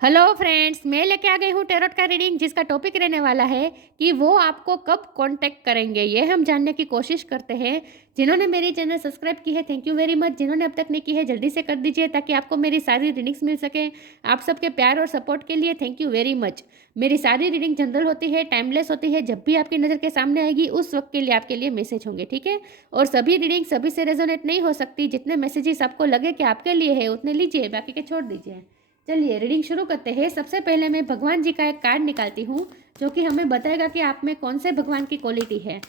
Hello friends, मैं लेके आ गई हूँ टैरोट का रीडिंग जिसका टॉपिक रहने वाला है कि वो आपको कब कांटेक्ट करेंगे। ये हम जानने की कोशिश करते हैं। जिन्होंने मेरी चैनल सब्सक्राइब की है, थैंक यू वेरी मच। जिन्होंने अब तक नहीं की है, जल्दी से कर दीजिए ताकि आपको मेरी सारी रीडिंग्स मिल सके। आप सबके प्यार और सपोर्ट के लिए थैंक यू वेरी मच। मेरी सारी रीडिंग जनरल होती है, टाइमलेस होती है। जब भी आपकी नज़र के सामने आएगी उस वक्त के लिए आपके लिए मैसेज होंगे, ठीक है। और सभी रीडिंग सभी से रेजोनेट नहीं हो सकती। जितने मैसेजेस आपको लगे कि आपके लिए है उतने लीजिए, बाकी के छोड़ दीजिए। चलिए रीडिंग शुरू करते हैं। सबसे पहले मैं भगवान जी का एक कार्ड निकालती हूँ जो कि हमें बताएगा कि आप में कौन से भगवान की क्वालिटी है।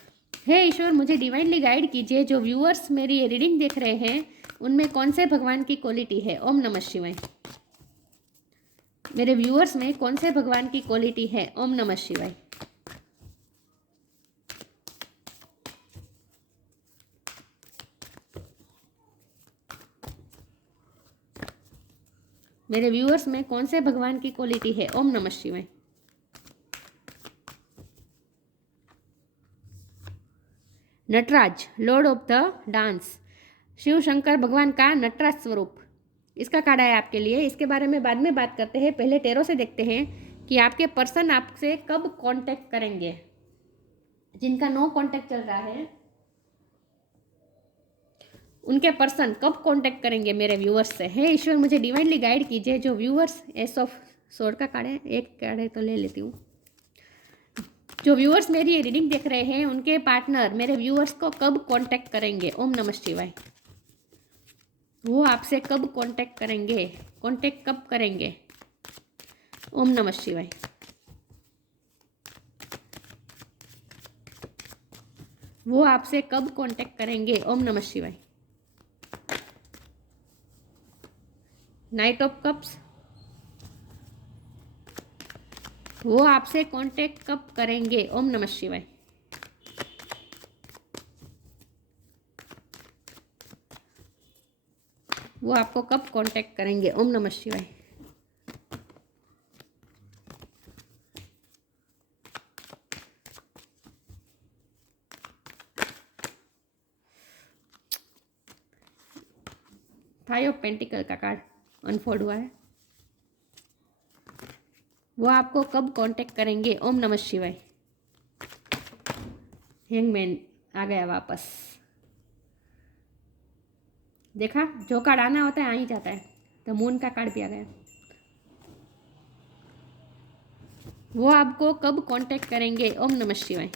हे ईश्वर, मुझे डिवाइनली गाइड कीजिए। जो व्यूअर्स मेरी ये रीडिंग देख रहे हैं उनमें कौन से भगवान की क्वालिटी है। ओम नमः शिवाय। मेरे व्यूअर्स में कौन से भगवान की क्वालिटी है। ओम नमः शिवाय। मेरे व्यूअर्स में कौन से भगवान की क्वालिटी है। ओम नमः शिवाय। Nataraja, lord of the dance, Shiva Shankar भगवान का नटराज स्वरूप, इसका कार्ड है आपके लिए। इसके बारे में बाद में बात करते हैं। पहले टेरो से देखते हैं कि आपके पर्सन आपसे कब कांटेक्ट करेंगे। जिनका नो कांटेक्ट चल रहा है उनके पर्सन कब कांटेक्ट करेंगे मेरे व्यूअर्स से। हे ईश्वर, मुझे डिवाइनली गाइड कीजिए। जो व्यूअर्स, एस ऑफ सोर्ड का कार्ड है, एक कार्ड है तो ले लेती हूँ। जो व्यूअर्स मेरी ये रीडिंग देख रहे हैं उनके पार्टनर मेरे व्यूअर्स को कब कांटेक्ट करेंगे। ओम नमः शिवाय। वो आपसे कब कांटेक्ट करेंगे, कांटेक्ट कब करेंगे। ओम नमः शिवाय। वो आपसे कब कांटेक्ट करेंगे। ओम नमः शिवाय। नाइट ऑफ कप्स, वो आपसे कांटेक्ट कब करेंगे। ओम नमः शिवाय। वो आपको कब कांटेक्ट करेंगे। ओम नमः शिवाय। फाइव ऑफ पेंटिकल का कार्ड अनफोल्ड हुआ है। वो आपको कब कांटेक्ट करेंगे। ओम नमः शिवाय। हैंगमैन आ गया वापस। देखा, जो कार्ड आना होता है आ ही जाता है। तो मून का कार्ड भी आ गया। वो आपको कब कांटेक्ट करेंगे। ओम नमः शिवाय।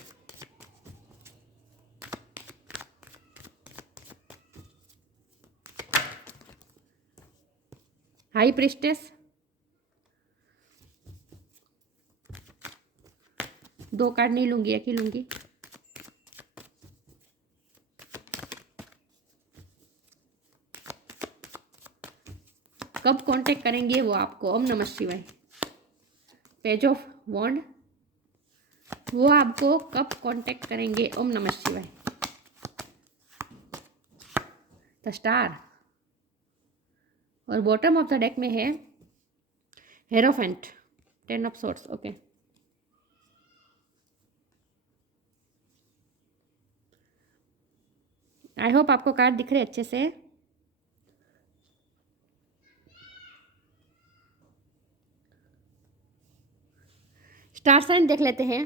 हाई प्रिस्टेस, दो कार्ड नहीं लूंगी, एक ही लूंगी। कब कांटेक्ट करेंगे वो आपको। ओम नमः शिवाय। पेज ऑफ वॉन्ड, वो आपको कब कांटेक्ट करेंगे। ओम नमः शिवाय। द स्टार, और बॉटम ऑफ द डेक में है hierophant, ten of swords. Okay, I hope आपको कार्ड दिख रहे अच्छे से। स्टार साइन देख लेते हैं।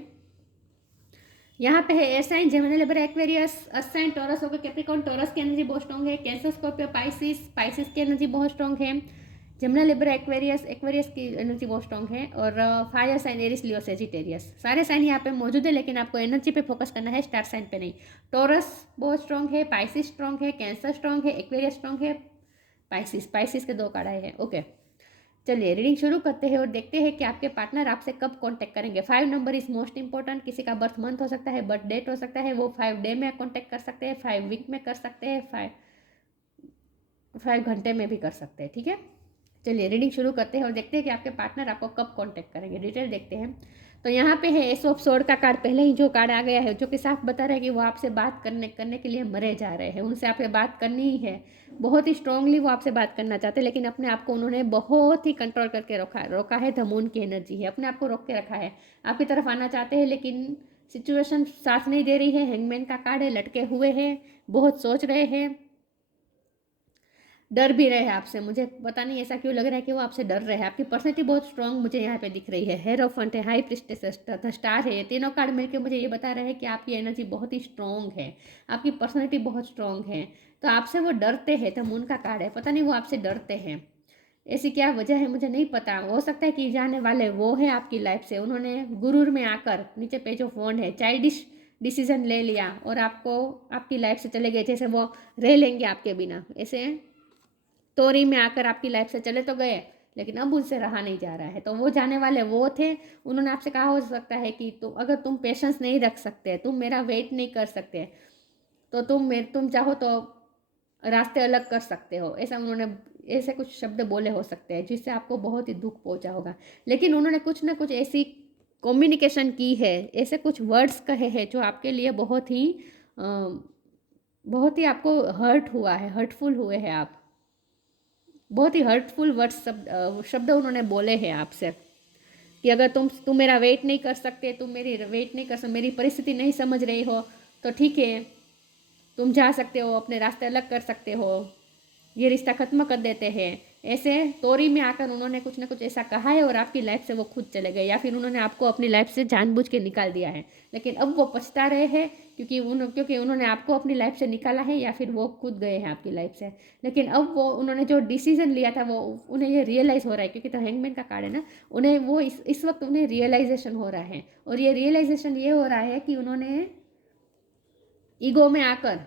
यहाँ पे है air sign, Gemini, Libra, Aquarius, earth sign, Taurus होकर कैप्रिकॉर्न, टॉरस की एनर्जी बहुत स्ट्रॉन्ग है। कैंसर, स्कॉर्पियो, पाइसिस, पाइसिस की एनर्जी बहुत स्ट्रॉन्ग है। जेमिनी, लिब्रा, एक्वेरियस, एक्वेरियस की एनर्जी बहुत स्ट्रॉन्ग है। और fire sign Aries, Leo, Sagittarius, सारे साइन यहाँ पे मौजूद है। लेकिन आपको एनर्जी पे फोकस करना है, स्टार साइन पे नहीं। टॉरस बहुत स्ट्रॉन्ग है, पाइसिस स्ट्रॉन्ग है, कैंसर स्ट्रॉन्ग है, एक्वेरियस स्ट्रॉन्ग है, पाइसिस, पाइसिस के दो कार्ड आए हैं। ओके, चलिए रीडिंग शुरू करते हैं और देखते हैं कि आपके पार्टनर आपसे कब कांटेक्ट करेंगे। 5 नंबर इज मोस्ट इंपॉर्टेंट। किसी का बर्थ मंथ हो सकता है, बर्थ डेट हो सकता है, वो 5 डे में कांटेक्ट कर सकते हैं, 5 वीक में कर सकते हैं, 5 घंटे में भी कर सकते हैं, ठीक है। चलिए रीडिंग शुरू करते हैं और देखते हैं कि आपके पार्टनर आपको कब कांटेक्ट करेंगे। डिटेल देखते हैं। तो यहाँ पे है एस ऑफ सोर्ड का कार्ड, पहले ही जो कार्ड आ गया है, जो कि साफ बता रहा है कि वो आपसे बात करने के लिए मरे जा रहे हैं। उनसे आपसे बात करनी ही है, बहुत ही स्ट्रांगली वो आपसे बात करना चाहते हैं। लेकिन अपने आप को उन्होंने बहुत ही कंट्रोल करके रोका है। द मून की एनर्जी है, अपने आप को रोक के रखा है। आपकी तरफ आना चाहते हैं लेकिन सिचुएशन साथ नहीं दे रही है। हैंगमैन का कार्ड है, लटके हुए हैं, बहुत सोच रहे हैं। डर भी रहे हैं आपसे। मुझे पता नहीं ऐसा क्यों लग रहा है कि वो आपसे डर रहे हैं। आपकी पर्सनैलिटी बहुत स्ट्रांग मुझे यहाँ पे दिख रही है। हेरोफेंट है, हाई प्रिस्टेस तथा स्टार है, ये तीनों कार्ड मिलकर मुझे ये बता रहे हैं कि आपकी एनर्जी बहुत ही स्ट्रांग है, आपकी पर्सनैलिटी बहुत स्ट्रांग है। तो आपसे वो डरते हैं। तो मून का कार्ड है, पता नहीं वो आपसे डरते हैं। ऐसी क्या वजह है मुझे नहीं पता। हो सकता है कि जाने वाले वो है आपकी लाइफ से, उन्होंने गुरूर में आकर, नीचे पेज ऑफ वॉन्ड है, चाइल्डिश डिसीजन ले लिया और आपको आपकी लाइफ से चले गए, जैसे वो रह लेंगे आपके बिना। ऐसे तोरी में आकर आपकी लाइफ से चले तो गए, लेकिन अब उनसे रहा नहीं जा रहा है। तो वो जाने वाले वो थे। उन्होंने आपसे कहा हो सकता है कि अगर तुम पेशेंस नहीं रख सकते, तुम मेरा वेट नहीं कर सकते, तो तुम चाहो तो रास्ते अलग कर सकते हो। ऐसा उन्होंने ऐसे कुछ शब्द बोले हो सकते हैं जिससे आपको बहुत ही दुख पहुंचा होगा। लेकिन उन्होंने कुछ ना कुछ ऐसी कम्युनिकेशन की है, ऐसे कुछ वर्ड्स कहे हैं जो आपके लिए बहुत ही आपको हर्ट हुआ है, हर्टफुल हुए हैं आप। बहुत ही हर्टफुल वर्ड्स शब्द उन्होंने बोले हैं आपसे कि अगर तुम मेरा वेट नहीं कर सकते, तुम मेरी वेट नहीं कर सकते, मेरी परिस्थिति नहीं समझ रही हो, तो ठीक है, तुम जा सकते हो, अपने रास्ते अलग कर सकते हो, ये रिश्ता ख़त्म कर देते हैं। ऐसे तोरी में आकर उन्होंने कुछ ना कुछ ऐसा कहा है और आपकी लाइफ से वो खुद चले गए, या फिर उन्होंने आपको अपनी लाइफ से जानबूझ के निकाल दिया है। लेकिन अब वो पछता रहे हैं क्योंकि उन्होंने आपको अपनी लाइफ से निकाला है, या फिर वो खुद गए हैं आपकी लाइफ से। लेकिन अब वो उन्होंने जो डिसीजन लिया था वो उन्हें ये रियलाइज़ हो रहा है, क्योंकि तो हैंगमैन का कार्ड है ना, उन्हें वो इस वक्त उन्हें रियलाइजेशन हो रहा है। और ये रियलाइजेशन ये हो रहा है कि उन्होंने ईगो में आकर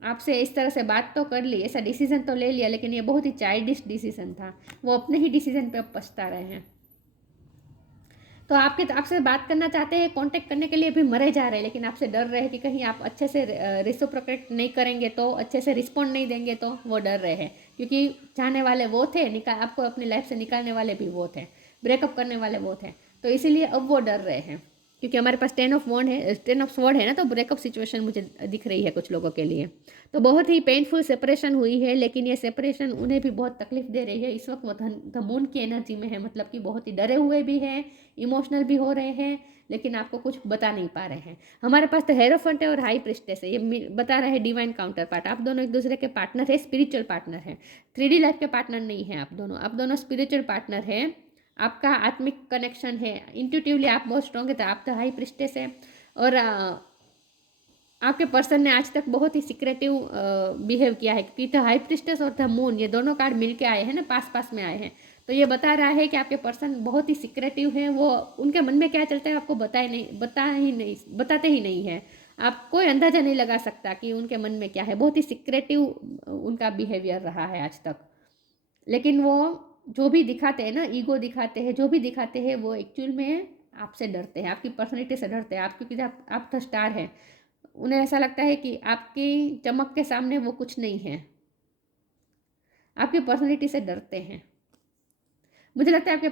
आपसे इस तरह से बात तो कर ली, ऐसा डिसीजन तो ले लिया, लेकिन ये बहुत ही चाइल्डिश डिसीजन था। वो अपने ही डिसीजन पे अब पछता रहे हैं। तो आपसे बात करना चाहते हैं, कांटेक्ट करने के लिए भी मरे जा रहे हैं, लेकिन आपसे डर रहे हैं कि कहीं आप अच्छे से रिसिप्रोकेट नहीं करेंगे, तो अच्छे से रिस्पॉन्ड नहीं देंगे, तो वो डर रहे हैं। क्योंकि जाने वाले वो थे, आपको अपनी लाइफ से निकालने वाले भी वो थे, ब्रेकअप करने वाले वो थे। तो इसीलिए अब वो डर रहे हैं, क्योंकि हमारे पास 10 ऑफ स्वॉर्ड है ना, तो ब्रेकअप सिचुएशन मुझे दिख रही है कुछ लोगों के लिए। तो बहुत ही पेनफुल सेपरेशन हुई है, लेकिन ये सेपरेशन उन्हें भी बहुत तकलीफ दे रही है। इस वक्त वो द मून की एनर्जी में है, मतलब कि बहुत ही डरे हुए भी हैं, इमोशनल भी हो रहे हैं, लेकिन आपको कुछ बता नहीं पा रहे हैं। हमारे पास तो हेरोफेंट है और हाई प्रिस्टेस है, ये बता रहे हैं डिवाइन काउंटर पार्ट। आप दोनों एक दूसरे के पार्टनर है, स्पिरिचुअल पार्टनर है, 3D लाइफ के पार्टनर नहीं है। आप दोनों स्पिरिचुअल पार्टनर है। आपका आत्मिक कनेक्शन है, इंट्यूटिवली आप बहुत स्ट्रॉन्ग है, तो आप तो हाई प्रिस्टेस है। और आपके पर्सन ने आज तक बहुत ही सिक्रेटिव बिहेव किया है, क्योंकि द हाई प्रिस्टेस और द मून ये दोनों कार्ड मिलके आए हैं ना, पास में आए हैं। तो ये बता रहा है कि आपके पर्सन बहुत ही सिक्रेटिव है, वो उनके मन में क्या चलता है आपको बताते ही नहीं है। आप कोई अंदाजा नहीं लगा सकता कि उनके मन में क्या है। बहुत ही सिक्रेटिव उनका बिहेवियर रहा है आज तक। लेकिन वो जो भी दिखाते हैं ना, ईगो दिखाते हैं, जो भी दिखाते हैं, वो एक्चुअल में आपसे डरते हैं, आपकी पर्सनैलिटी से डरते हैं। क्योंकि आप तो स्टार हैं, उन्हें ऐसा लगता है कि आपकी चमक के सामने वो कुछ नहीं है। आपकी पर्सनैलिटी से डरते हैं। मुझे लगता है आपके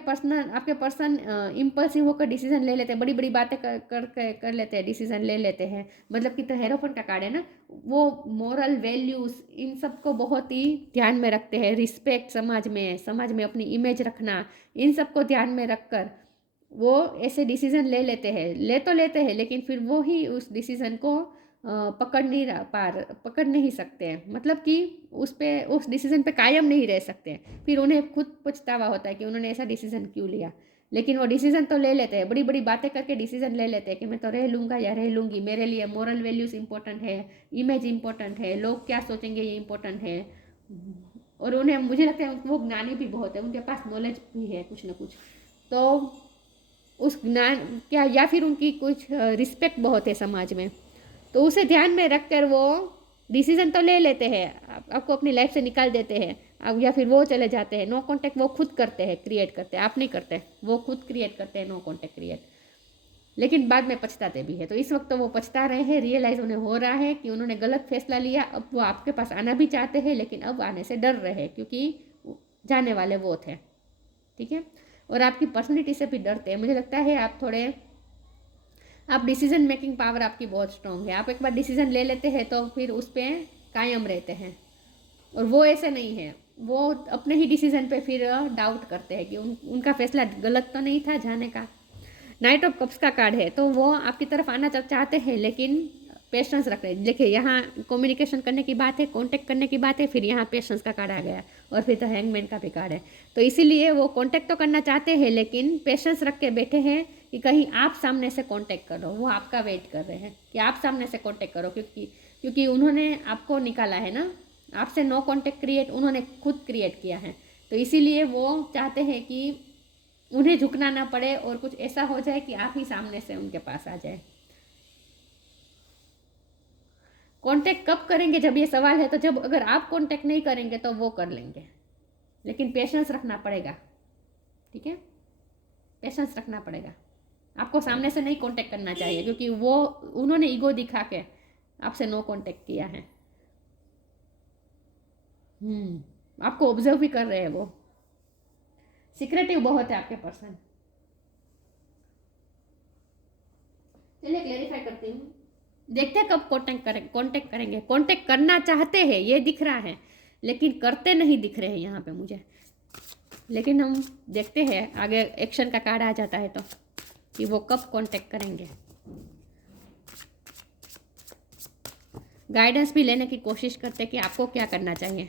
पर्सन इम्पल्सिव होकर डिसीजन ले लेते हैं, बड़ी बड़ी बातें कर लेते हैं, डिसीजन ले लेते हैं। मतलब कि तो हेरोफेंट का कार्ड है ना, वो मोरल वैल्यूज इन सब को बहुत ही ध्यान में रखते हैं। रिस्पेक्ट समाज में अपनी इमेज रखना, इन सब को ध्यान में रखकर वो ऐसे डिसीजन ले तो लेते हैं, लेकिन फिर वो ही उस डिसीजन को पकड़ नहीं सकते हैं। मतलब कि उस डिसीजन पे कायम नहीं रह सकते। फिर उन्हें खुद पछतावा होता है कि उन्होंने ऐसा डिसीजन क्यों लिया। लेकिन वो डिसीजन तो ले लेते हैं, बड़ी बड़ी बातें करके डिसीजन ले लेते हैं कि मैं तो रह लूँगा या रह लूँगी, मेरे लिए मोरल वैल्यूज़ इंपॉर्टेंट है, इमेज इंपॉर्टेंट है, लोग क्या सोचेंगे ये इंपॉर्टेंट है। और उन्हें, मुझे लगता है वो ज्ञानी भी बहुत है, उनके पास नॉलेज भी है कुछ ना कुछ। तो उस ज्ञान क्या, या फिर उनकी कुछ रिस्पेक्ट बहुत है समाज में, तो उसे ध्यान में रखकर वो डिसीजन तो ले लेते हैं, आपको अपनी लाइफ से निकाल देते हैं, अब या फिर वो चले जाते हैं। नो कांटेक्ट वो खुद करते हैं, क्रिएट करते हैं, आप नहीं करते, वो खुद क्रिएट करते हैं नो कांटेक्ट क्रिएट। लेकिन बाद में पछताते भी है। तो इस वक्त तो वो पछता रहे हैं, रियलाइज उन्हें हो रहा है कि उन्होंने गलत फैसला लिया। अब वो आपके पास आना भी चाहते हैं, लेकिन अब आने से डर रहे हैं, क्योंकि जाने वाले वो थे। ठीक है, और आपकी पर्सनैलिटी से भी डरते हैं। मुझे लगता है आप डिसीजन मेकिंग पावर आपकी बहुत स्ट्रांग है। आप एक बार डिसीजन ले लेते हैं तो फिर उस पर कायम रहते हैं। और वो ऐसे नहीं है, वो अपने ही डिसीजन पे फिर डाउट करते हैं कि उनका फैसला गलत तो नहीं था जाने का। नाइट ऑफ कप्स का कार्ड है, तो वो आपकी तरफ आना चाहते हैं, लेकिन पेशेंस रख रहे हैं। देखिए यहाँ कम्युनिकेशन करने की बात है, कांटेक्ट करने की बात है, फिर यहाँ पेशेंस का कार्ड आ गया और फिर तो हैंगमैन का भी कार्ड है। तो इसीलिए वो कांटेक्ट तो करना चाहते हैं लेकिन पेशेंस रख के बैठे हैं कि कहीं आप सामने से कांटेक्ट करो। वो आपका वेट कर रहे हैं कि आप सामने से कांटेक्ट करो, क्योंकि उन्होंने आपको निकाला है ना, आपसे नो कांटेक्ट क्रिएट उन्होंने खुद क्रिएट किया है। तो इसीलिए वो चाहते हैं कि उन्हें झुकना ना पड़े और कुछ ऐसा हो जाए कि आप ही सामने से उनके पास आ जाए। कांटेक्ट कब करेंगे जब ये सवाल है, तो जब अगर आप कांटेक्ट नहीं करेंगे तो वो कर लेंगे, लेकिन पेशेंस रखना पड़ेगा। ठीक है, पेशेंस रखना पड़ेगा। आपको सामने से नहीं कांटेक्ट करना चाहिए क्योंकि वो उन्होंने ईगो दिखा के आपसे नो कांटेक्ट किया है। आपको ऑब्जर्व भी कर रहे हैं, वो सीक्रेटिव बहुत है आपके पर्सन। चलिए क्लेरिफाई करती हूँ, देखते हैं कब कांटेक्ट करेंगे। कांटेक्ट करना चाहते हैं ये दिख रहा है, लेकिन करते नहीं दिख रहे हैं यहाँ पे मुझे। लेकिन हम देखते हैं आगे एक्शन का कार्ड आ जाता है तो कि वो कब कांटेक्ट करेंगे। गाइडेंस भी लेने की कोशिश करते हैं कि आपको क्या करना चाहिए।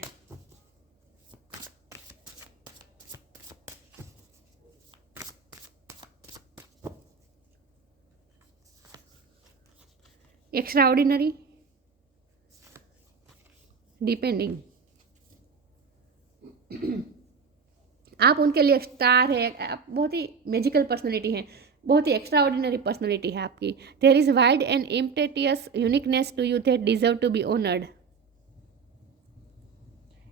एक्स्ट्रा ऑर्डिनरी, डिपेंडिंग, आप उनके लिए स्टार है, आप बहुत ही मैजिकल पर्सनैलिटी हैं, बहुत ही एक्स्ट्रा ऑर्डिनरी पर्सनैलिटी है आपकी। There is wide and impetuous uniqueness to you that deserve to be honoured.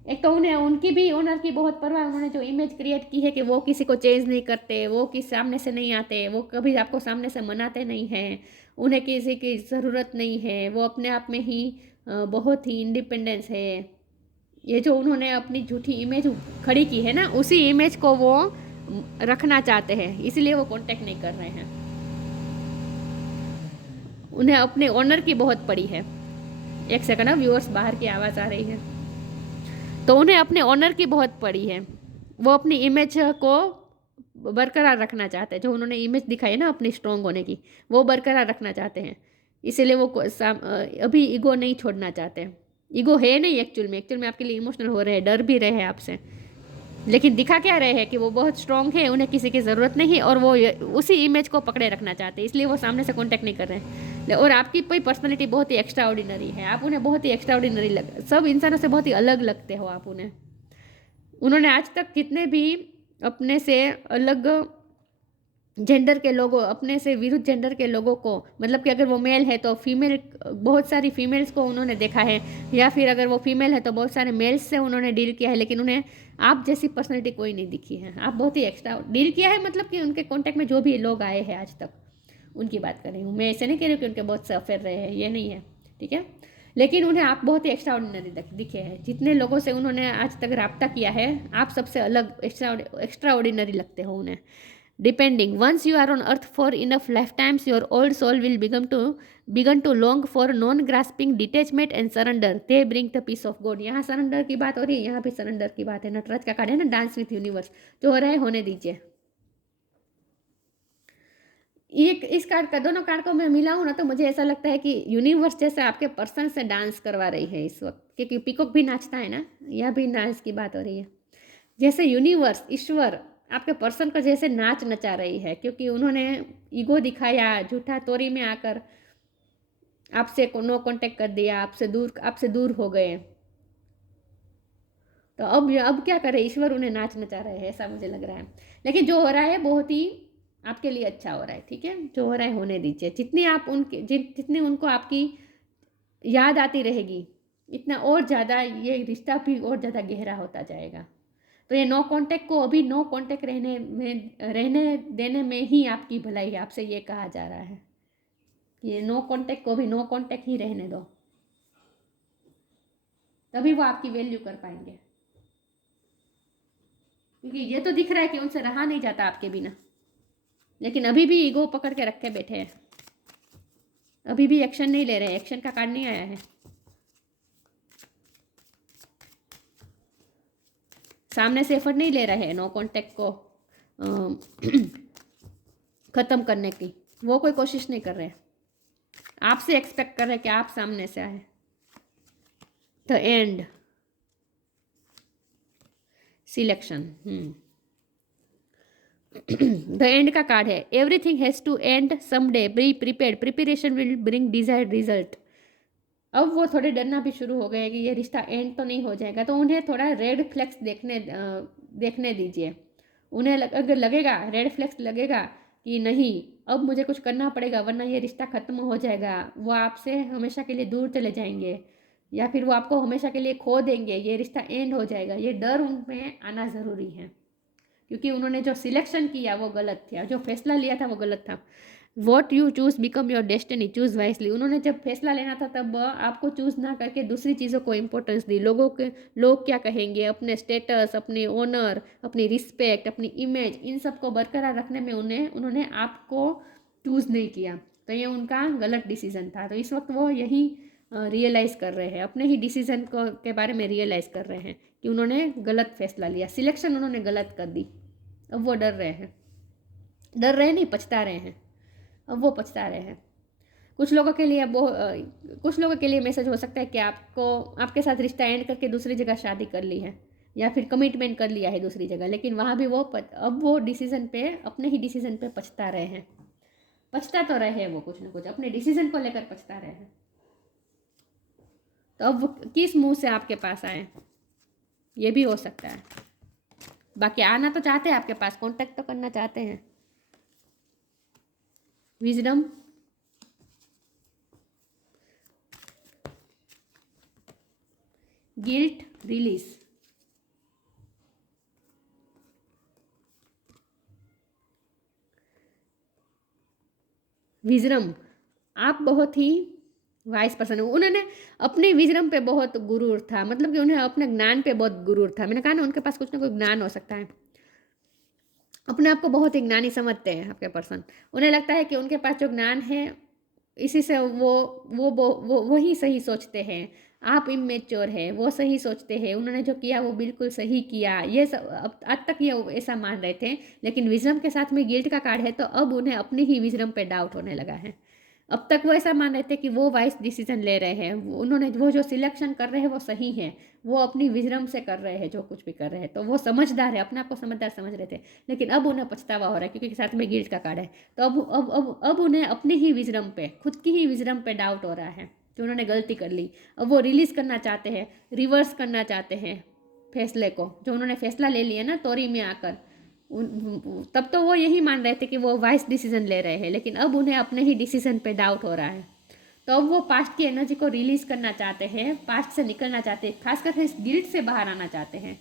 एक तो उन्हें उनकी भी ऑनर की बहुत परवाह, उन्होंने जो इमेज क्रिएट की है कि वो किसी को चेंज नहीं करते, वो किसी सामने से नहीं आते, वो कभी आपको सामने से मनाते नहीं हैं, उन्हें किसी की ज़रूरत नहीं है, वो अपने आप में ही बहुत ही इंडिपेंडेंस है। ये जो उन्होंने अपनी झूठी इमेज खड़ी की है ना, उसी इमेज को वो रखना चाहते हैं, इसलिए वो कांटेक्ट नहीं कर रहे हैं। उन्हें अपने ऑनर की बहुत पड़ी है। एक सेकंड, व्यूअर्स बाहर की आवाज़ आ रही है। तो उन्हें अपने ऑनर की बहुत पड़ी है, वो अपनी इमेज को बरकरार रखना चाहते हैं। जो उन्होंने इमेज दिखाई है ना अपनी स्ट्रॉन्ग होने की, वो बरकरार रखना चाहते हैं। इसीलिए वो अभी ईगो नहीं छोड़ना चाहते। ईगो है नहीं एक्चुअल में आपके लिए इमोशनल हो रहे हैं, डर भी रहे हैं आपसे, लेकिन दिखा क्या रहे हैं कि वो बहुत स्ट्रॉन्ग है, उन्हें किसी की ज़रूरत नहीं है और वो उसी इमेज को पकड़े रखना चाहते हैं, इसलिए वो सामने से कांटेक्ट नहीं कर रहे हैं। और आपकी कोई पर्सनालिटी बहुत ही एक्स्ट्रा ऑर्डिनरी है, आप उन्हें बहुत ही एक्स्ट्रा ऑर्डिनरी सब इंसानों से बहुत ही अलग लगते हो आप उन्हें। उन्होंने आज तक जितने भी अपने से अलग जेंडर के लोगों, अपने से विरुद्ध जेंडर के लोगों को, मतलब कि अगर वो मेल है तो फीमेल, बहुत सारी फीमेल्स को उन्होंने देखा है, या फिर अगर वो फीमेल है तो बहुत सारे मेल्स से उन्होंने डील किया है, लेकिन उन्हें आप जैसी पर्सनैलिटी कोई नहीं दिखी है। आप बहुत ही एक्स्ट्रा डील किया है, मतलब कि उनके कॉन्टैक्ट में जो भी लोग आए हैं आज तक, उनकी बात कर रही हूँ मैं। ऐसे नहीं कह रही हूँ कि उनके बहुत से अफेयर रहे हैं, ये नहीं है, ठीक है। लेकिन उन्हें आप बहुत ही एक्स्ट्रा ऑर्डिनरी दिखे हैं। जितने लोगों से उन्होंने आज तक रब्ता किया है, आप सबसे अलग एक्स्ट्रा ऑर्डिनरी लगते हो उन्हें। Depending, once you are on earth for enough lifetimes, your old soul will begin to long for non-grasping detachment and surrender. They bring the peace of God. यहाँ सरेंडर की बात हो रही है, यहाँ भी सरेंडर की बात है। नटराज का कार्ड है ना, डांस विथ यूनिवर्स, जो हो रहा है होने दीजिए। एक इस कार्ड का, दोनों कार्ड को मैं मिलाऊँ ना तो मुझे ऐसा लगता है कि यूनिवर्स जैसे आपके पर्सन से डांस करवा रही है इस वक्त, क्योंकि पीकॉक भी नाचता है ना, यह भी डांस की बात हो रही है। जैसे यूनिवर्स, ईश्वर आपके पर्सन को जैसे नाच नचा रही है, क्योंकि उन्होंने ईगो दिखाया, झूठा तोरी में आकर आपसे नो कांटेक्ट कर दिया, आपसे दूर हो गए। तो अब क्या करें, ईश्वर उन्हें नाच नचा रहे हैं, ऐसा मुझे लग रहा है। लेकिन जो हो रहा है बहुत ही आपके लिए अच्छा हो रहा है, ठीक है। जो हो रहा है होने दीजिए। जितनी उनको आपकी याद आती रहेगी, इतना और ज़्यादा ये रिश्ता भी और ज़्यादा गहरा होता जाएगा। तो ये नो कांटेक्ट को अभी नो कांटेक्ट रहने देने में ही आपकी भलाई है। आपसे ये कहा जा रहा है कि ये नो कांटेक्ट को भी नो कांटेक्ट ही रहने दो, तभी वो आपकी वैल्यू कर पाएंगे। क्योंकि ये तो दिख रहा है कि उनसे रहा नहीं जाता आपके बिना, लेकिन अभी भी ईगो पकड़ के रखे बैठे हैं, अभी भी एक्शन नहीं ले रहे, एक्शन का कार्ड नहीं आया है। सामने से एफर्ट नहीं ले रहे हैं नो कांटेक्ट को ख़त्म करने की, वो कोई कोशिश नहीं कर रहे हैं। आपसे एक्सपेक्ट कर रहे हैं कि आप सामने से आए। The end, selection. The end का कार्ड है। Everything has to end someday, be prepared, preparation will bring desired result. अब वो थोड़े डरना भी शुरू हो गए कि ये रिश्ता एंड तो नहीं हो जाएगा, तो उन्हें थोड़ा रेड फ्लैग्स देखने दीजिए। उन्हें अगर लगेगा, रेड फ्लैग्स लगेगा कि नहीं अब मुझे कुछ करना पड़ेगा वरना ये रिश्ता ख़त्म हो जाएगा, वो आपसे हमेशा के लिए दूर चले जाएंगे या फिर वो आपको हमेशा के लिए खो देंगे, ये रिश्ता एंड हो जाएगा, ये डर उनमें आना ज़रूरी है। क्योंकि उन्होंने जो सिलेक्शन किया वो गलत था, जो फैसला लिया था वो गलत था। What you choose become your destiny, choose wisely. उन्होंने जब फैसला लेना था तब आपको चूज़ ना करके दूसरी चीज़ों को इम्पोर्टेंस दी। लोग क्या कहेंगे, अपने स्टेटस, अपने ऑनर, अपनी रिस्पेक्ट, अपनी इमेज, इन सब को बरकरार रखने में उन्होंने आपको चूज़ नहीं किया, तो ये उनका गलत डिसीज़न था। तो इस वक्त वो यही रियलाइज़ कर रहे हैं, अपने ही डिसीज़न के बारे में रियलाइज़ कर रहे हैं कि उन्होंने गलत फैसला लिया, सिलेक्शन उन्होंने गलत कर दी। अब वो डर रहे नहीं, पछता रहे हैं। अब वो पछता रहे हैं। कुछ लोगों के लिए मैसेज हो सकता है कि आपके साथ रिश्ता एंड करके दूसरी जगह शादी कर ली है या फिर कमिटमेंट कर लिया है दूसरी जगह, लेकिन वहाँ भी अब वो डिसीजन पे, अपने ही डिसीजन पे पछता रहे हैं। पछता तो रहे हैं वो कुछ ना कुछ, अपने डिसीजन को लेकर पछता रहे हैं। तो अब वो किस मुंह से आपके पास आए, ये भी हो सकता है। बाकी आना तो चाहते हैं आपके पास, कांटेक्ट तो करना चाहते हैं। Wisdom, guilt, release. विजडम, आप बहुत ही वाइस पर्सन हो। उन्होंने अपने विजडम पे बहुत गुरूर था, मतलब कि उन्हें अपने ज्ञान पे बहुत गुरूर था। मैंने कहा ना उनके पास कुछ ना कुछ ज्ञान हो सकता है। अपने आप को बहुत ही ज्ञानी समझते हैं आपके पर्सन। उन्हें लगता है कि उनके पास जो ज्ञान है इसी से वो वही सही सोचते हैं। आप इमेच्योर है, वो सही सोचते हैं, उन्होंने जो किया वो बिल्कुल सही किया, ये सब अब आज तक ये ऐसा मान रहे थे। लेकिन विजडम के साथ में गिल्ट का कार्ड है, तो अब उन्हें अपने ही विजडम पे डाउट होने लगा है। अब तक वो ऐसा मान रहे थे कि वो वाइस डिसीजन ले रहे हैं, उन्होंने वो जो सिलेक्शन कर रहे हैं वो सही है, वो अपनी विजडम से कर रहे हैं जो कुछ भी कर रहे हैं, तो वो समझदार है, अपने आप को समझदार समझ रहे थे। लेकिन अब उन्हें पछतावा हो रहा है क्योंकि साथ में गिल्ट का कार्ड है। तो अब उन्हें अपने ही विजडम पे, खुद की ही विजडम पे डाउट हो रहा है कि उन्होंने गलती कर ली। अब वो रिलीज करना चाहते हैं, रिवर्स करना चाहते हैं फैसले को, जो उन्होंने फैसला ले लिया ना तोरी में आकर। तब तो वो यही मान रहे थे कि वो वाइस डिसीजन ले रहे हैं, लेकिन अब उन्हें अपने ही डिसीजन पे डाउट हो रहा है। तो अब वो पास्ट की एनर्जी को रिलीज करना चाहते हैं, पास्ट से निकलना चाहते हैं, खासकर इस गिल्ट से बाहर आना चाहते हैं।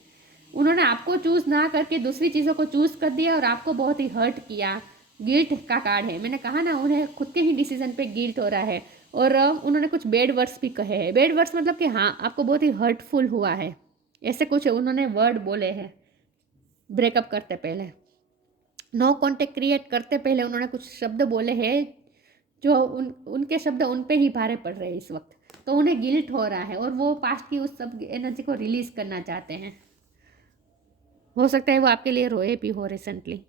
उन्होंने आपको चूज ना करके दूसरी चीज़ों को चूज कर दिया और आपको बहुत ही हर्ट किया। गिल्ट का कार्ड है, मैंने कहा ना उन्हें खुद के ही डिसीजन पे गिल्ट हो रहा है। और उन्होंने कुछ बैड वर्ड्स भी कहे हैं। बैड वर्ड्स मतलब कि हाँ आपको बहुत ही हर्टफुल हुआ है, ऐसे कुछ उन्होंने वर्ड बोले हैं। ब्रेकअप करते पहले, नो कॉन्टेक्ट क्रिएट करते पहले उन्होंने कुछ शब्द बोले हैं जो उनके शब्द उन पे ही भारे पड़ रहे हैं इस वक्त। तो उन्हें गिल्ट हो रहा है और वो पास्ट की उस सब एनर्जी को रिलीज करना चाहते हैं। हो सकता है वो आपके लिए रोए भी हो रिसेंटली,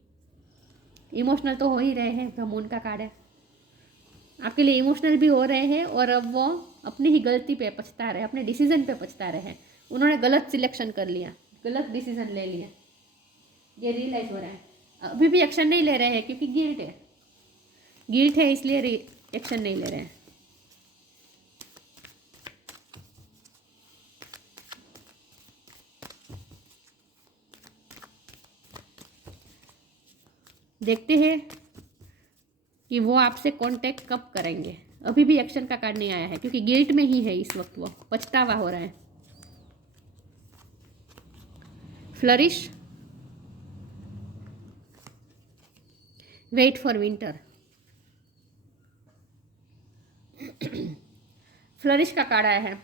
इमोशनल तो हो ही रहे हैं, मून का कार्ड है। आपके लिए इमोशनल भी हो रहे हैं और अब वो अपनी ही गलती पे पछता रहे, अपने डिसीजन पे पछता रहे हैं। उन्होंने गलत सिलेक्शन कर लिया, गलत डिसीजन ले लिया, ये रियलाइज हो रहा है। अभी भी एक्शन नहीं ले रहे हैं क्योंकि गिल्ट है इसलिए एक्शन नहीं ले रहे हैं। देखते हैं कि वो आपसे कांटेक्ट कब करेंगे। अभी भी एक्शन का कार्ड नहीं आया है क्योंकि गिल्ट में ही है इस वक्त, वो पछतावा हो रहा है। Flourish, wait for winter. Flourish का कार्ड आया है,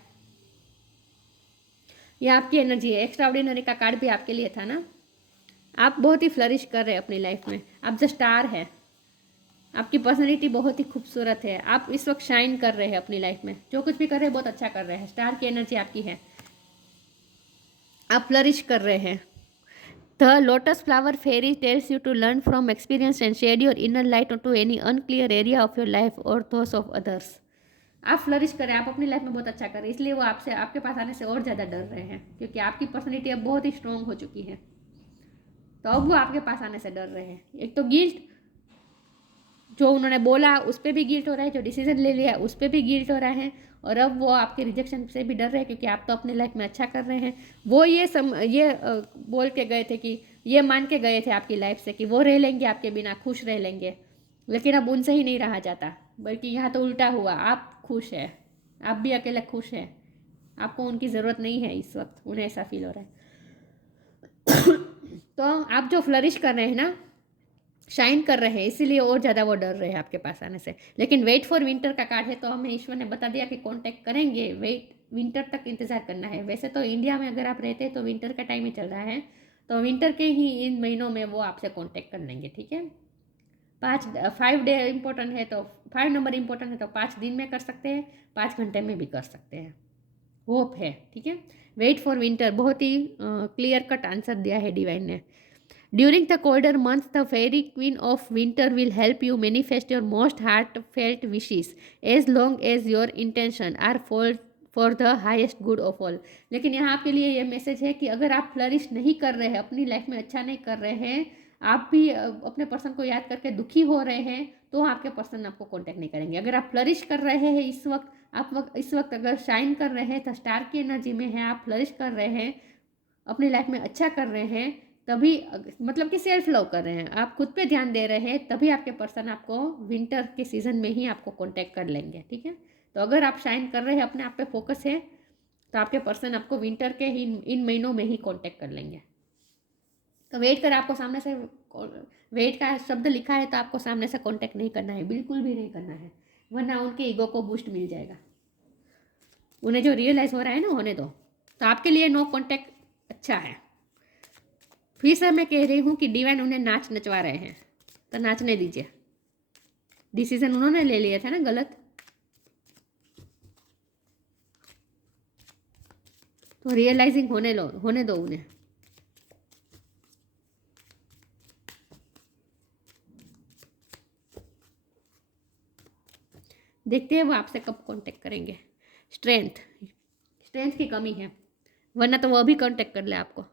ये आपकी एनर्जी है। एक्स्ट्राऑर्डिनरी का कार्ड भी आपके लिए था ना। आप बहुत ही फ्लरिश कर रहे हैं अपनी लाइफ में, आप द स्टार है, आपकी पर्सनैलिटी बहुत ही खूबसूरत है, आप इस वक्त शाइन कर रहे हैं अपनी लाइफ में, जो कुछ भी कर रहे हैं बहुत अच्छा कर रहे हैं। स्टार की एनर्जी आपकी है, आप फ्लरिश कर रहे हैं। The lotus flower fairy tells you to learn from experience and shed your inner light to any unclear area of your life और थॉट्स ऑफ अदर्स। आप फ्लरिश करें, आप अपनी लाइफ में बहुत अच्छा करें, इसलिए वो आपसे आपके पास आने से और ज़्यादा डर रहे हैं, क्योंकि आपकी पर्सनैलिटी अब बहुत ही स्ट्रॉन्ग हो चुकी है। तो अब वो आपके पास आने से डर रहे हैं। एक तो गिल्ट, जो उन्होंने बोला उस पर भी गिल्ट हो रहा है, जो डिसीजन ले लिया उस पर भी गिल्ट हो रहा है, और अब वो आपके रिजेक्शन से भी डर रहे हैं, क्योंकि आप तो अपनी लाइफ में अच्छा कर रहे हैं। वो बोल के गए थे कि ये मान के गए थे आपकी लाइफ से कि वो रह लेंगे आपके बिना, खुश रह लेंगे, लेकिन अब उनसे ही नहीं रहा जाता, बल्कि यहाँ तो उल्टा हुआ, आप खुश है, आप भी अकेले खुश हैं, आपको उनकी ज़रूरत नहीं है इस वक्त, उन्हें ऐसा फील हो रहा है। तो आप जो फ्लरिश कर रहे हैं ना, शाइन कर रहे हैं, इसीलिए और ज़्यादा वो डर रहे हैं आपके पास आने से। लेकिन वेट फॉर विंटर का कार्ड है, तो हमें ईश्वर ने बता दिया कि कांटेक्ट करेंगे, वेट विंटर तक इंतज़ार करना है। वैसे तो इंडिया में अगर आप रहते हैं तो विंटर का टाइम ही चल रहा है, तो विंटर के ही इन महीनों में वो आपसे कांटेक्ट कर लेंगे, ठीक है। 5 डे इम्पोर्टेंट है, तो 5 नंबर इम्पोर्टेंट है, तो 5 दिन में कर सकते हैं, 5 घंटे में भी कर सकते हैं, होप है, ठीक है। वेट फॉर विंटर बहुत ही क्लियर कट आंसर दिया है डिवाइन ने। During the colder months, the fairy queen of winter will help you manifest your most heartfelt wishes, as long as your intention are for the highest good of all. लेकिन यहाँ आपके लिए ये message है कि अगर आप फ्लरिश नहीं कर रहे हैं, अपनी लाइफ में अच्छा नहीं कर रहे हैं, आप भी अपने पर्सन को याद करके दुखी हो रहे हैं, तो आपके पर्सन आपको कांटेक्ट नहीं करेंगे। अगर आप फ्लरिश कर रहे हैं इस वक्त अगर शाइन कर रहे हैं, तो स्टार की एनर्जी में है, आप फ्लरिश कर रहे हैं, अपनी लाइफ में अच्छा कर रहे हैं, तभी मतलब कि सेल्फ लव कर रहे हैं, आप खुद पे ध्यान दे रहे हैं, तभी आपके पर्सन आपको विंटर के सीज़न में ही आपको कांटेक्ट कर लेंगे, ठीक है। तो अगर आप शाइन कर रहे हैं, अपने आप पे फोकस है, तो आपके पर्सन आपको विंटर के ही इन महीनों में ही कांटेक्ट कर लेंगे। तो वेट कर, आपको सामने से वेट का शब्द लिखा है, तो आपको सामने से कांटेक्ट नहीं करना है, बिल्कुल भी नहीं करना है, वरना उनके ईगो को बूस्ट मिल जाएगा। उन्हें जो रियलाइज़ हो रहा है ना, होने दो। तो आपके लिए नो कांटेक्ट अच्छा है। फिर से मैं कह रही हूँ कि डिवाइन उन्हें नाच नचवा रहे हैं, तो नाचने दीजिए। डिसीजन उन्होंने ले लिया था ना गलत, तो रियलाइजिंग होने दो उन्हें। देखते हैं वो आपसे कब कांटेक्ट करेंगे। स्ट्रेंथ की कमी है, वरना तो वो भी कांटेक्ट कर ले आपको।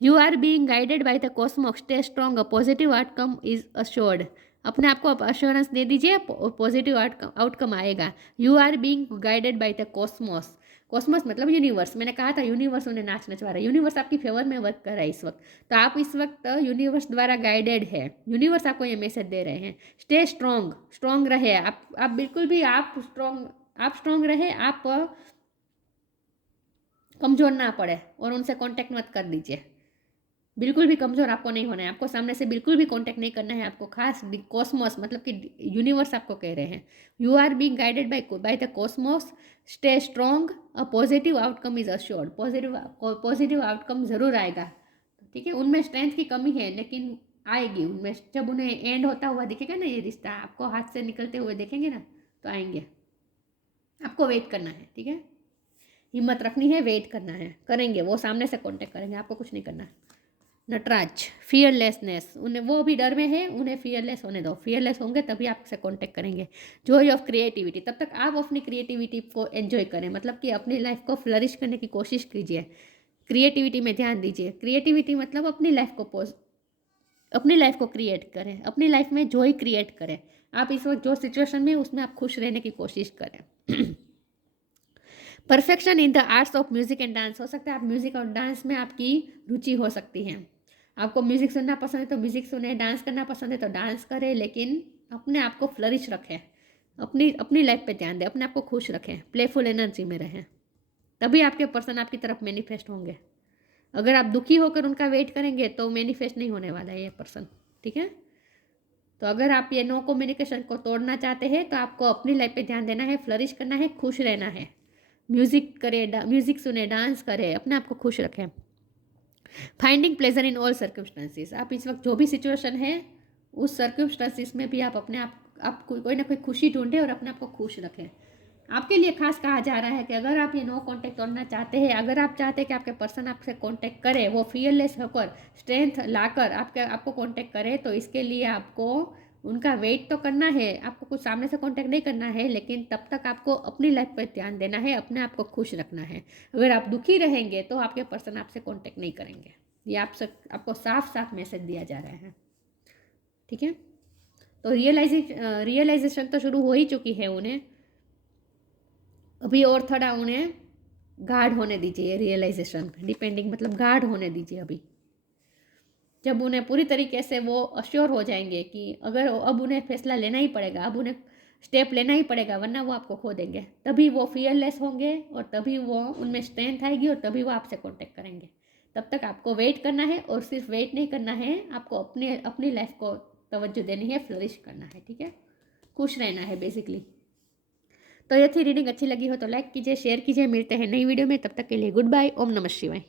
You are being guided by the cosmos, stay strong, a positive outcome is assured. अपने आप को आप अश्योरेंस दे दीजिए, पॉजिटिव आउटकम आएगा। You are being guided by the cosmos, cosmos मतलब यूनिवर्स, मैंने कहा था यूनिवर्स उन्हें नाच नचवा रहा है, यूनिवर्स आपकी फेवर में वर्क कर रहा है इस वक्त। तो आप इस वक्त यूनिवर्स द्वारा गाइडेड है, यूनिवर्स आपको ये मैसेज दे रहे हैं, स्टे स्ट्रॉन्ग रहे। आप बिल्कुल भी आप स्ट्रॉन्ग रहे, आप कमज़ोर ना पड़े, और उनसे कांटेक्ट मत कर दीजिए। बिल्कुल भी कमज़ोर आपको नहीं होना है, आपको सामने से बिल्कुल भी कांटेक्ट नहीं करना है, आपको खास कॉस्मोस मतलब कि यूनिवर्स आपको कह रहे हैं, you are being guided by the cosmos, stay strong, a positive outcome is assured. Positive outcome ज़रूर आएगा, ठीक है। उनमें स्ट्रेंथ की कमी है, लेकिन आएगी उनमें, जब उन्हें एंड होता हुआ दिखेगा ना, ये रिश्ता आपको हाथ से निकलते हुए देखेंगे ना, तो आएंगे। आपको वेट करना है, ठीक है, हिम्मत रखनी है, वेट करना है, करेंगे वो, सामने से कांटेक्ट करेंगे, आपको कुछ नहीं करना है। नटराज, फियरलेसनेस, उन्हें वो भी डर में है, उन्हें फियरलेस होने दो, फियरलेस होंगे तभी आपसे कांटेक्ट करेंगे। जॉय ऑफ क्रिएटिविटी, तब तक आप अपनी क्रिएटिविटी को एंजॉय करें, मतलब कि अपनी लाइफ को फ्लरिश करने की कोशिश कीजिए, क्रिएटिविटी में ध्यान दीजिए। क्रिएटिविटी मतलब अपनी लाइफ को क्रिएट करें, अपनी लाइफ में जॉय क्रिएट करें। आप इस वक्त जो सिचुएशन में उसमें आप खुश रहने की कोशिश करें। Perfection in the arts of music and dance, हो सकता है आप म्यूजिक और डांस में आपकी रुचि हो सकती है, आपको म्यूजिक सुनना पसंद है तो म्यूजिक सुने, डांस करना पसंद है तो डांस करें, लेकिन अपने आप को फ्लरिश रखें, अपनी लाइफ पे ध्यान दें, अपने आप को खुश रखें, प्लेफुल एनर्जी में रहें, तभी आपके पर्सन आपकी तरफ मैनिफेस्ट होंगे। अगर आप दुखी होकर उनका वेट करेंगे तो मैनिफेस्ट नहीं होने वाला है ये पर्सन, ठीक है। तो अगर आप ये नो कम्युनिकेशन को तोड़ना चाहते हैं, तो आपको अपनी लाइफ पे ध्यान देना है, फ्लरिश करना है, खुश रहना है, म्यूजिक करें, म्यूजिक सुने, डांस करें, अपने आप को खुश रखें। Finding pleasure in all circumstances, आप इस वक्त जो भी सिचुएशन है उस सर्कमस्टांसिस में भी आप अपने आप कोई ना कोई खुशी ढूंढें और अपने आप को खुश रखें। आपके लिए खास कहा जा रहा है कि अगर आप ये नो कांटेक्ट तोड़ना चाहते हैं, अगर आप चाहते हैं कि आपके पर्सन आपसे कांटेक्ट करे, वो फियरलेस होकर स्ट्रेंथ लाकर आपको कांटेक्ट करे, तो इसके लिए आपको उनका वेट तो करना है, आपको कुछ सामने से कांटेक्ट नहीं करना है, लेकिन तब तक आपको अपनी लाइफ पर ध्यान देना है, अपने आप को खुश रखना है। अगर आप दुखी रहेंगे तो आपके पर्सन आपसे कांटेक्ट नहीं करेंगे। ये आपको साफ साफ मैसेज दिया जा रहा है, ठीक है। तो रियलाइजेशन तो शुरू हो ही चुकी है उन्हें, अभी और थोड़ा उन्हें गाढ़ होने दीजिए। रियलाइजेशन डिपेंडिंग मतलब गाढ़ होने दीजिए अभी। जब उन्हें पूरी तरीके से वो अश्योर हो जाएंगे कि अगर अब उन्हें फैसला लेना ही पड़ेगा, अब उन्हें स्टेप लेना ही पड़ेगा वरना वो आपको खो देंगे, तभी वो फियरलेस होंगे और तभी वो उनमें स्ट्रेंथ आएगी और तभी वो आपसे कांटेक्ट करेंगे। तब तक आपको वेट करना है, और सिर्फ वेट नहीं करना है, आपको अपनी लाइफ को तवज्जो देनी है, फ्लरिश करना है, ठीक है, खुश रहना है बेसिकली। तो ये थी रीडिंग। अच्छी लगी हो तो लाइक कीजिए, शेयर कीजिए। मिलते हैं नई वीडियो में, तब तक के लिए गुड बाय। ओम नमः शिवाय।